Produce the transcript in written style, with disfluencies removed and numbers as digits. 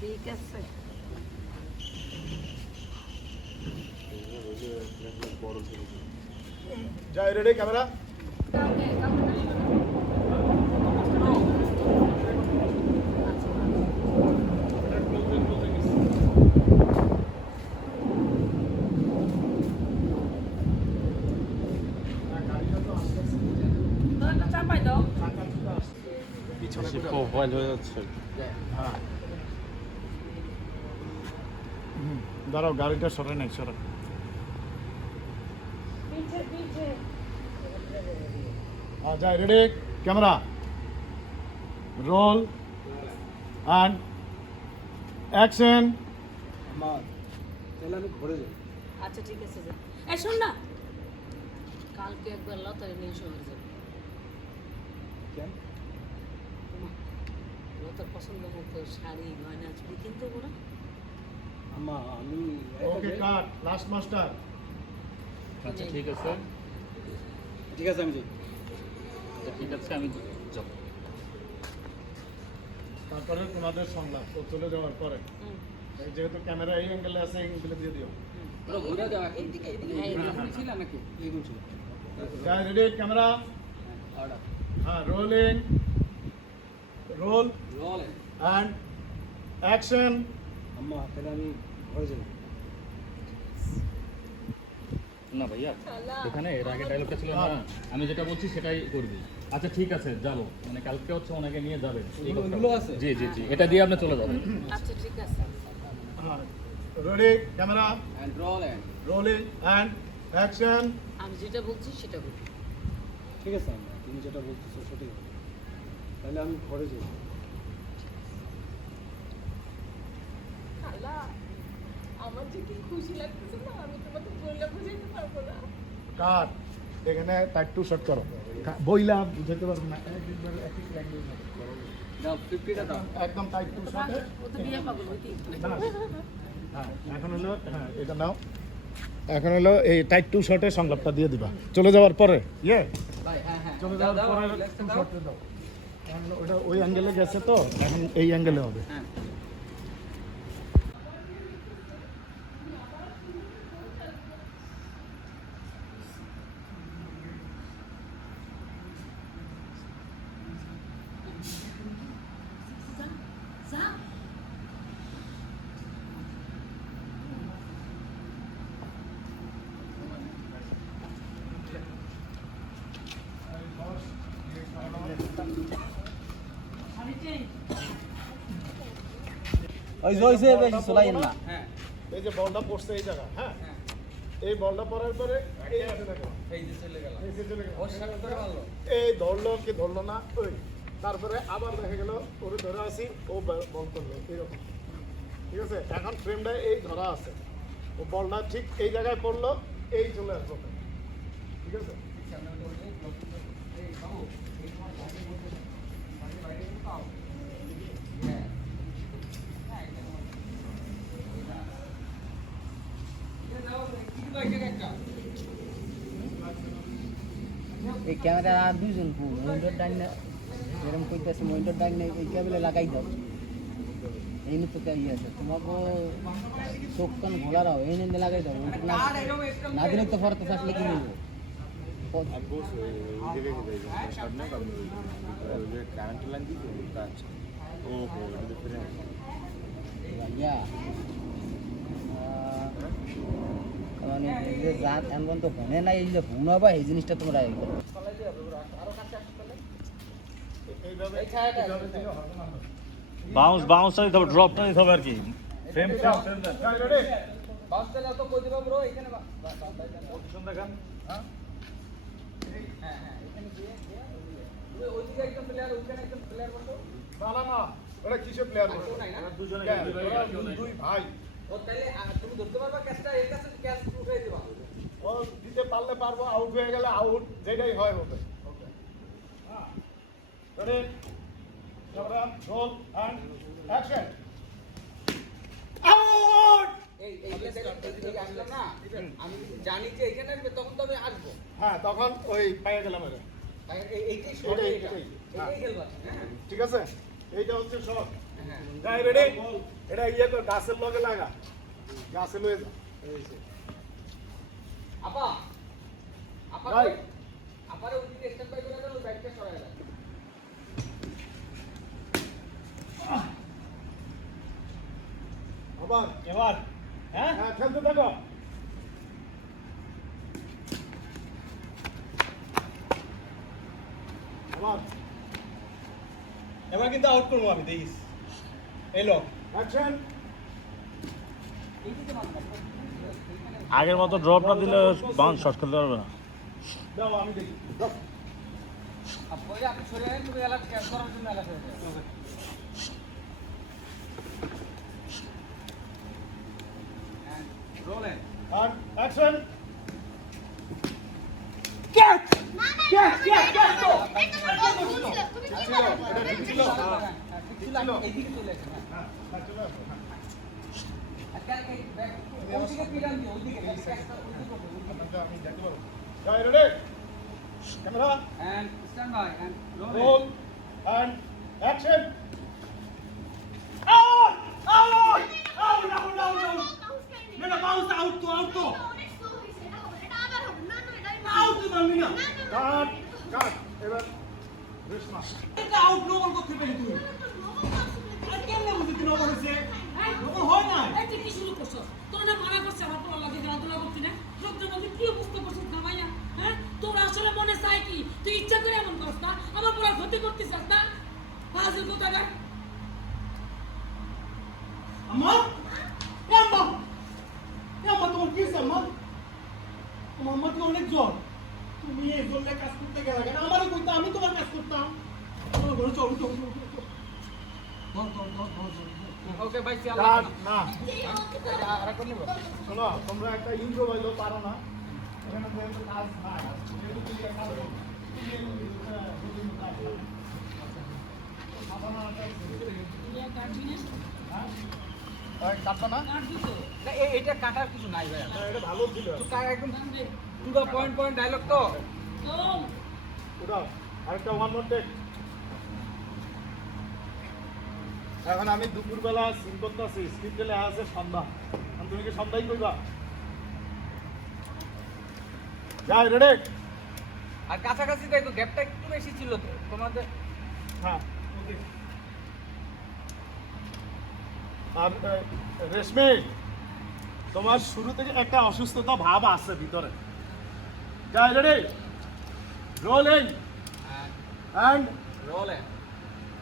ঠিক আছে। যাই রেডি ক্যামেরা চাপাই দাও। প্রোফাইল হয়ে যাচ্ছে। হ্যাঁ দাঁড়াও গাড়িটা সরে নাই সরে পিছে পিছে। যাই ready camera role and action আচ্ছা ঠিক আছে যা। এই শোন না, কালকে একবার লতারি নিয়ে শহরে যাবো। কেন? লতার পছন্দ মতো শাড়ি গয়না চুড়ি কিনতে ওরা। আম্মা আমি ওকে কাট লাস্ট মাস্টার আচ্ছা ঠিক আছে, ঠিক আছে আমি যাই। ঠিক আছে আমি যাব। তারপরে তোমাদের সংলাপ ও চলে যাওয়ার পরে এই যেহেতু ক্যামেরা এই অ্যাঙ্গেলে আছে এই অ্যাঙ্গেলে দিয়ে দিও ঘুরে যাও এইদিকে ছিল নাকি এইগুলো ছিল যাই রেডি ক্যামেরা অর্ডার হ্যাঁ rolling roll roll and action আম্মা তাহলে আমি ঘরে যাই। না ভাইয়া, এখানে এর আগে ডায়লগটা ছিল না, আমি যেটা বলছি সেটাই করবি। আচ্ছা ঠিক আছে যাবো, মানে কালকে হচ্ছে ওনাকে নিয়ে যাবে। ওগুলো আছে? জি জি জি, এটা দিয়ে আপনি চলে যাবেন। আচ্ছা ঠিক আছে। Ready camera and roll and rolling and action আমি যেটা বলছি সেটা বলি। ঠিক আছে আম্মা তুমি যেটা বলতেছো সেটাই হবে। তাহলে আমি ঘরে যাই। খালা আমার যে কি খুশি লাগতেছে না, আমি তোমাকে বললে বুঝাইতে পারবো না। কাট এখানে টাইট টু শট করো বইলা বুঝাতে পারবো না দাও 50টা দাও। একদম টাইট টু শটে ও তো বিয়ে পাগল হইতেই পারে। হ্যাঁ এখন হলো হ্যাঁ এটা নাও এখন হলো এই টাইট টু শটে সংলাপটা দিয়ে দিবা চলে যাওয়ার পরে ইয়ে ভাই হ্যাঁ হ্যাঁ চলে দাও যাওয়ার দাও পরে রিল্যাক্স টু দাও। শটে দাও কারণ ওটা ওই অ্যাঙ্গেলে গেছে তো এখন এই অ্যাঙ্গেলে হবে হ্যাঁ যা। ওই জইছে বেশি চলাইন না। হ্যাঁ এই যে বলটা পড়ছে এই জায়গা হ্যাঁ এই বলটা পড়ার পরে এই আছে দেখো এই যে চলে গেল। এই যে চলে গেল। ওর সাথে ধরে মারলো। এই ধরলো কি ধরলো না ওই তারপরে আবার দেখা গেল ওরে ধরে আসি ও বল করলো এরকম ঠিক আছে এখন ফ্রেমটা এই ধরা আছে ও বলটা ঠিক এই জায়গায় পড়লো এই চলে আসলো ঠিক আছে এই ক্যামেরা আর দুইজন মনিটর ডাইন না যেরকম কইতেছে মনিটর ডাইন না এই কেবলে লাগাই দাও এই নিয়ে তো ইয়ে আছে তোমাকে চোখ কান ঘোলা রাও এই নিয়ে লাগাই দাও না দিলে তো ফরতে আসলে কি নেব ইয়া মানে এই যে জাত এমন তো ভনে নাই এই যে ভুনা বা এই জিনিসটা তোমরা এই করো এইভাবে দিলে হবে না বাউন্সটা দিতে হবে, ড্রপটা দিতে হবে আর কি। ফ্রেম রেডি বাসটা লাও তো কই দিবা ব্রো এখানে পজিশন দেখান হ্যাঁ হ্যাঁ হ্যাঁ এখানে দিয়ে দিয়ে ওইদিকে একদম প্লেয়ার ওইখানে একদম প্লেয়ার বসো। না না না ওরা কিসের প্লেয়ার আর কেউ নাই না? দুজনে দুই ভাই ও তাহলে তুমি ধরতে পারবা ক্যাচটা এর কাছে ক্যাচ উঠাই দিবা। ও দিতে পারলে পারবো আউট হয়ে গেলে আউট যেটাই হয় হবে okay ready camera roll and action out এই আসলো না আমি জানি যে এখানে আসবে তখন তো আমি আসবো। হ্যাঁ তখন ওই পেয়ে গেলাম এইটাই শর্ট, এটাই, এইটাই হ্যাঁ। খেলবা, হ্যাঁ ঠিক আছে এইটা হচ্ছে শর্ট হ্যাঁ। যাই রেডি এটা ইয়ে কর গাছের লগে লাগা গাছে লয়ে যা এই যে। আপা আপা ভাই। আপারে ওইদিকে স্ট্যান্ড বাই করে দেন, ওই ব্যাগটা সরায় দেন। আবার এবার হ্যাঁ হ্যাঁ খেলতে থাকো আবার এবার কিন্তু আউট করবো আমি দেখিস এলো অ্যাকশন আগের মতো ড্রপ না দিলে বাউন্স শট খেলতে পারবে না। দাও আমি দেখি দাও। আপা ওই যে আপনি সরে যান, তুমি এলাকা ক্যাচ করার জন্য এলাকা হয়ে যাবে। রোলেন আর অ্যাকশন এইদিকে চলে আসেন, হ্যাঁ। হ্যাঁ চলে আসো হ্যাঁ আচ্ছা, এই ব্যাগ ওইদিকে পিরান দিও, ওইদিকে ক্যাচটা ওইদিকে করবে, ওইদিকে। আচ্ছা, আমি দেখতে পারবো যাই ready camera And stand by and roll. Roll and action cut cut এবার রেশমা এই তুই কি শুরু করছো? তোর না মানা করছে আমার পোলা লাগে খেলাধুলা করতি না? লোকদের মধ্যে কি অবস্থা করছিস না ভাইয়া? হ্যাঁ? তোর আসলে মনে চায় কি? তুই ইচ্ছা করে এমন করছ না? আমার পোলার ক্ষতি করতেছিস না? ফাজিল কোথাকার। আম্মা এ আম্মা এ আম্মা তোমার কি হয়েছে আম্মা? তোমার আম্মা তো অনেক জ্বর, তুমি এই জ্বরে কাজ করতে গেলে কেন? আমারও কইতো, আমি তোমার কাজ করতাম। তোমার ঘরে চল চল চল চল। Okay, bye, see you cut later. না আরেকটা নিবো? শোনো তোমরা একটা ইন্ট্রো বাইলো পারো না এখানে যেহেতু কাজ নাই যেহেতু তুমি একটা কাজ করো, তুমি দুদিন কাজ করো। ইয়া কাটবি না? কাটবা না কাটবি তো। না, এটা কাটার কিছু নাই ভাই। এটা ভালো ছিল একদম কাটবে। পুরো পয়েন্ট পয়েন্ট ডায়লগ তো। তো ওটা আরেকটা ওয়ান মোর টেক এখন আমি দুপুরবেলা সিন করতেছি স্ক্রিপ্টে লেখা আছে সন্ধ্যা এখন তুমি কি সন্ধ্যাই করবা যাই রেডি আর কাছাকাছি দেখো, গ্যাপটা একটু বেশি ছিল তো তোমাদের। হ্যাঁ আর রেশমি তোমার শুরু থেকে একটা অসুস্থতা ভাব আছে ভিতরে যাই রেডি রোলিং অ্যান্ড রোল